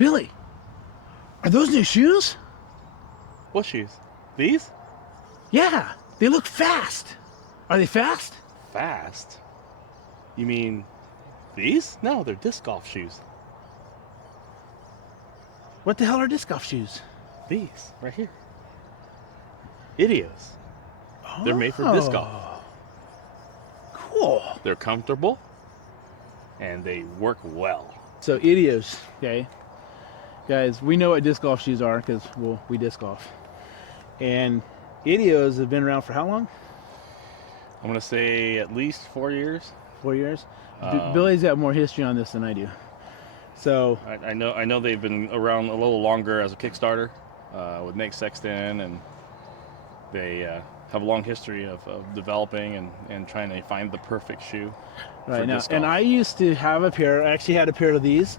Billy, are those new shoes? What shoes? These? Yeah, they look fast. Are they fast? Fast? You mean these? No, they're disc golf shoes. What the hell are disc golf shoes? These, right here. Idios. They're made for disc golf. Cool. They're comfortable, and they work well. So Idios, okay. Guys, we know what disc golf shoes are because, well, we disc golf. And Idios have been around for how long? I'm going to say at least 4 years. 4 years? Billy's got more history on this than I do. So I know they've been around a little longer as a Kickstarter with Nate Sexton, and they have a long history of developing and trying to find the perfect shoe. Right now, and I used to have a pair. I actually had a pair of these.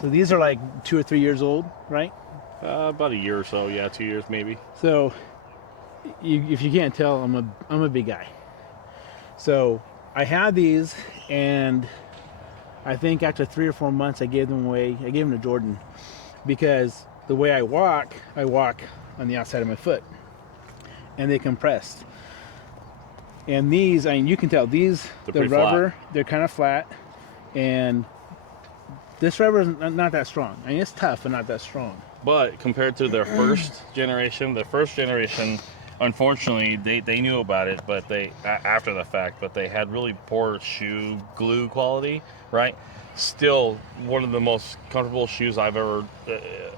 So these are like 2 or 3 years old, right? About a year or so, yeah, 2 years maybe. So, if you can't tell, I'm a big guy. So I had these, and I think after 3 or 4 months, I gave them away. I gave them to Jordan because the way I walk on the outside of my foot, and they compressed. And these, I mean, you can tell these, the rubber, flat. They're kind of flat, and this rubber is not that strong. I mean, it's tough, but not that strong. But compared to their first generation, unfortunately, they knew about it, but after the fact, but they had really poor shoe glue quality, right? Still one of the most comfortable shoes I've ever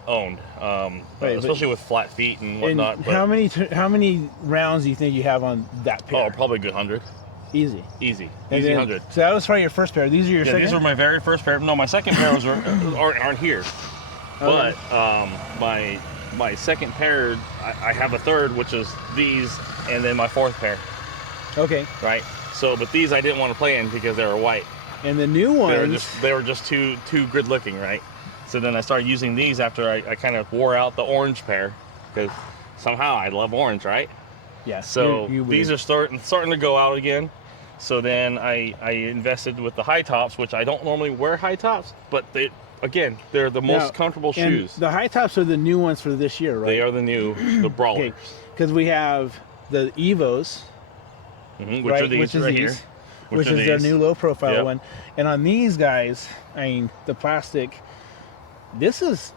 owned, right, especially with flat feet and whatnot. And how many rounds do you think you have on that pair? Oh, probably a good 100. Easy. Easy 100. So that was probably your first pair. These are your second? These were my very first pair. No, my second pair aren't here. Okay. But my second pair, I have a third, which is these, and then my fourth pair. Okay. Right. So, but these I didn't want to play in because they were white. And the new ones, they were just too good looking, right? So then I started using these after I kind of wore out the orange pair, because somehow I love orange, right? Yeah. So these are starting to go out again. So then I invested with the high tops, which I don't normally wear high tops, but they're the most comfortable shoes. The high tops are the new ones for this year, right? They are the brawlers. Okay. Because we have the Evos, which are these right here. Which is their new low profile one. And on these guys, I mean, the plastic, this is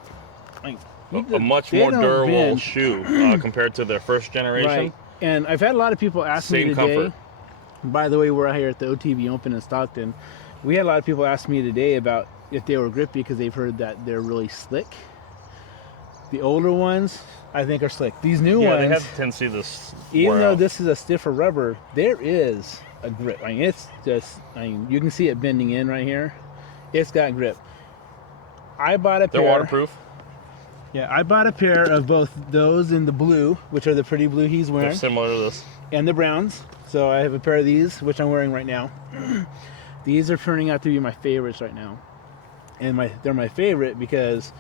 like a much more durable shoe compared to their first generation. Right. And I've had a lot of people ask me today, comfort. By the way, we're out here at the OTB Open in Stockton. We had a lot of people ask me today about if they were grippy because they've heard that they're really slick. The older ones, I think, are slick. These new ones, they have a tendency to even though this is a stiffer rubber, there is a grip. I mean, it's just, you can see it bending in right here. It's got grip. I bought a pair. They're waterproof. Yeah, I bought a pair of both those in the blue, which are the pretty blue he's wearing. They're similar to this. And the browns. So I have a pair of these, which I'm wearing right now. These are turning out to be my favorites right now. And they're my favorite because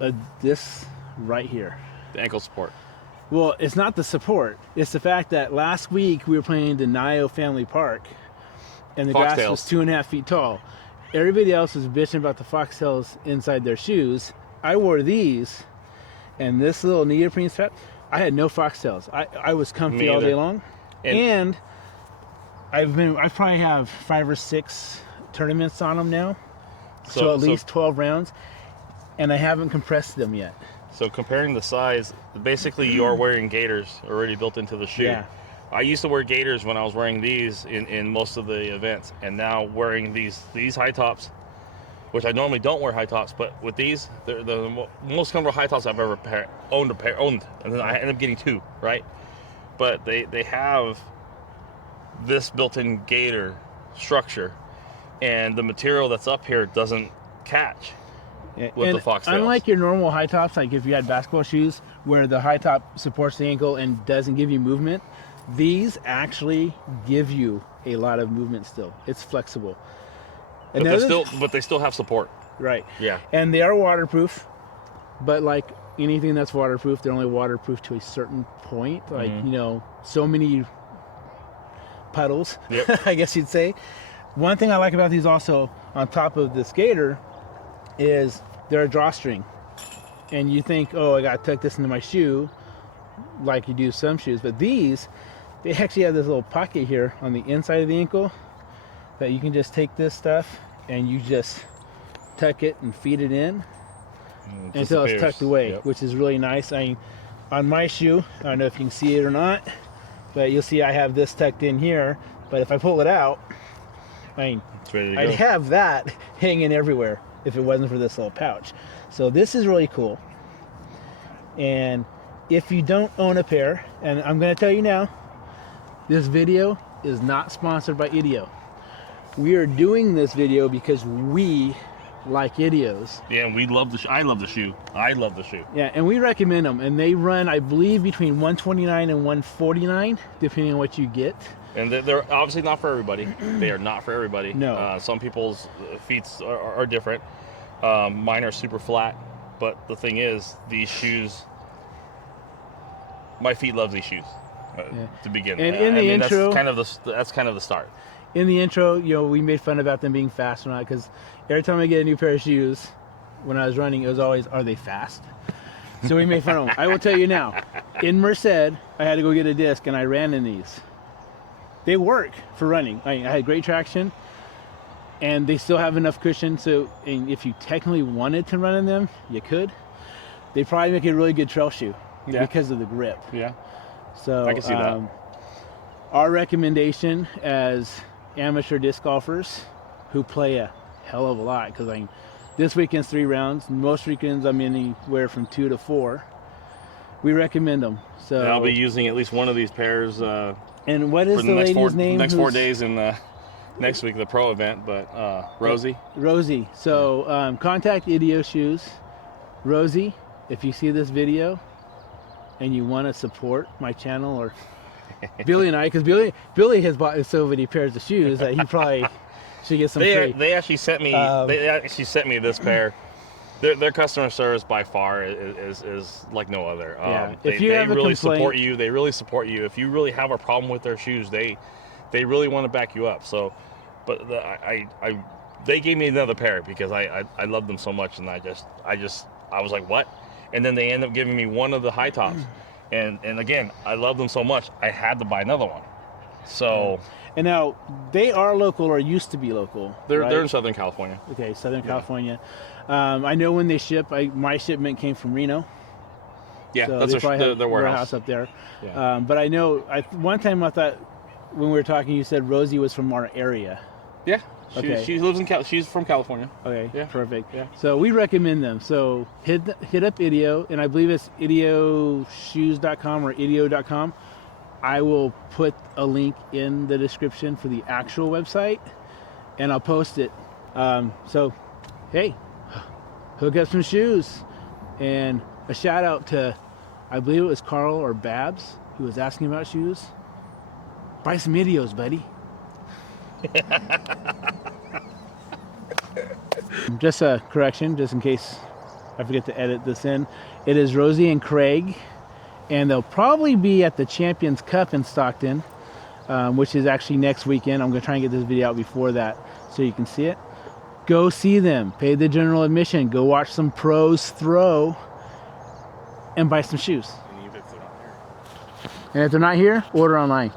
of this right here. The ankle support. Well, it's not the support. It's the fact that last week we were playing Denio Family Park, and the grass was 2.5 feet tall. Everybody else was bitching about the foxtails inside their shoes. I wore these, and this little neoprene strap, I had no foxtails. I was comfy all day long. And I probably have 5 or 6 tournaments on them now. So at least 12 rounds, and I haven't compressed them yet. So comparing the size, basically you are wearing gaiters already built into the shoe. Yeah. I used to wear gaiters when I was wearing these in most of the events, and now wearing these high tops, which I normally don't wear high tops, but with these, they're the most comfortable high tops I've ever owned, and then I ended up getting 2, right? But they have this built-in gaiter structure, and the material that's up here doesn't catch. With the foxtails. Unlike your normal high tops, like if you had basketball shoes where the high top supports the ankle and doesn't give you movement, these actually give you a lot of movement still. It's flexible. But they still have support. Right. Yeah. And they are waterproof, but like anything that's waterproof, they're only waterproof to a certain point. Like, so many puddles, I guess you'd say. One thing I like about these also, on top of the skater, is they're a drawstring. And you think, oh, I got to tuck this into my shoe like you do some shoes. But these, they actually have this little pocket here on the inside of the ankle that you can just take this stuff and you just tuck it and feed it in until it's tucked away, which is really nice. I mean, on my shoe, I don't know if you can see it or not, but you'll see I have this tucked in here. But if I pull it out, I mean, I'd have that hanging everywhere if it wasn't for this little pouch. So this is really cool. And if you don't own a pair, and I'm going to tell you now, this video is not sponsored by Idio. We are doing this video because we like Idios. Yeah, and we love the I love the shoe. I love the shoe. Yeah, and we recommend them. And they run, I believe, between $129 and $149, depending on what you get. And they're obviously not for everybody. They are not for everybody. No. Some people's feet are different. Mine are super flat. But the thing is, these shoes, my feet love these shoes to begin. And in the intro, that's kind of the start. In the intro, you know, we made fun about them being fast or not, because every time I get a new pair of shoes, when I was running, it was always, are they fast? So we made fun of them. I will tell you now, in Merced, I had to go get a disc, and I ran in these. They work for running. I had great traction, and they still have enough cushion, so and if you technically wanted to run in them, you could. They probably make a really good trail shoe because of the grip. Yeah. So I can see that. Our recommendation as amateur disc golfers who play a hell of a lot, because I mean, this weekend's 3 rounds. Most weekends I'm anywhere from 2 to 4. We recommend them. So and I'll be using at least one of these pairs. And what is the lady's name? Next 4 days in next week, the pro event. But Rosie. Rosie. So contact Idios Shoes. Rosie, if you see this video and you want to support my channel, or Billy and I, because Billy has bought so many pairs of shoes that he probably should get some free. They actually sent me. They actually sent me this pair. Their customer service by far is like no other. If you have a really complaint, support you. They really support you. If you really have a problem with their shoes, they really want to back you up. So, but they gave me another pair because I love them so much, and I was like, what? And then they end up giving me one of the high tops. And again, I love them so much, I had to buy another one. So, and now they are local, or used to be local. They're right? in Southern California. Okay, Southern California. I know when they ship. My shipment came from Reno. Yeah, so that's their warehouse up there. Yeah. But I know one time I thought when we were talking, you said Rosie was from our area. Yeah. Okay. She lives in she's from California. Okay, yeah. Perfect. Yeah. So we recommend them. So hit up Idio, and I believe it's idioshoes.com or idio.com. I will put a link in the description for the actual website, and I'll post it. So, hey, hook up some shoes. And a shout out to, I believe it was Carl or Babs, who was asking about shoes. Buy some Idios, buddy. Just a correction, just in case I forget to edit this in. It is Rosie and Craig, and they'll probably be at the Champions Cup in Stockton, which is actually next weekend. I'm going to try and get this video out before that so you can see it. Go see them. Pay the general admission. Go watch some pros throw and buy some shoes. And if they're not here, order online.